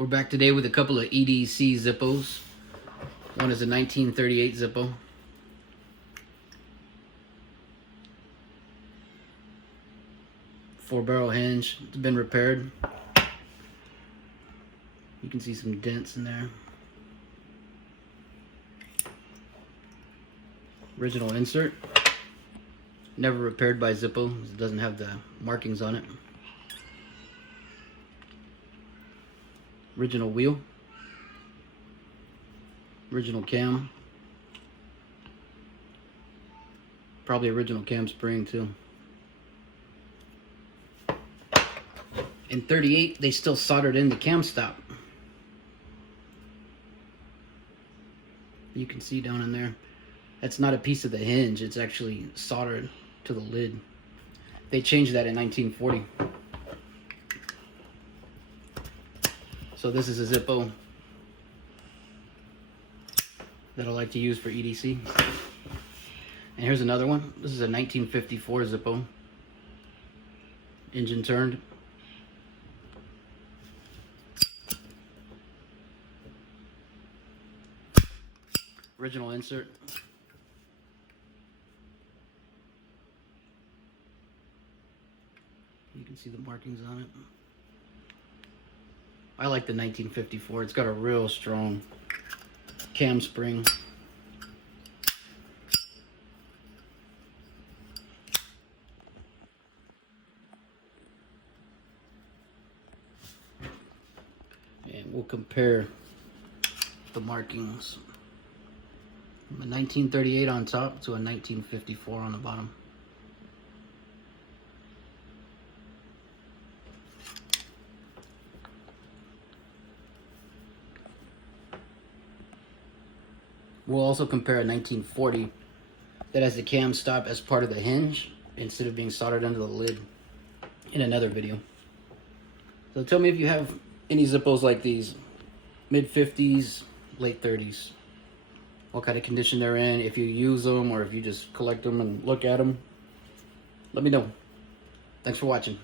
We're back today with a couple of EDC Zippos. One is a 1938 Zippo. Four-barrel hinge. It's been repaired. You can see some dents in there. Original insert. Never repaired by Zippo. It doesn't have the markings on it. Original wheel. Original cam. Probably original cam spring too. In 38, they still soldered in the cam stop. You can see down in there. That's not a piece of the hinge. It's actually soldered to the lid. They changed that in 1940. So this is a Zippo that I like to use for EDC. And here's another one. This is a 1954 Zippo. Engine turned. Original insert. You can see the markings on it. I like the 1954. It's got a real strong cam spring. And we'll compare the markings from a 1938 on top to a 1954 on the bottom. We'll also compare a 1940 that has the cam stop as part of the hinge instead of being soldered under the lid in another video. So tell me if you have any Zippos like these, mid-50s, late 30s. What kind of condition they're in, if you use them or if you just collect them and look at them. Let me know. Thanks for watching.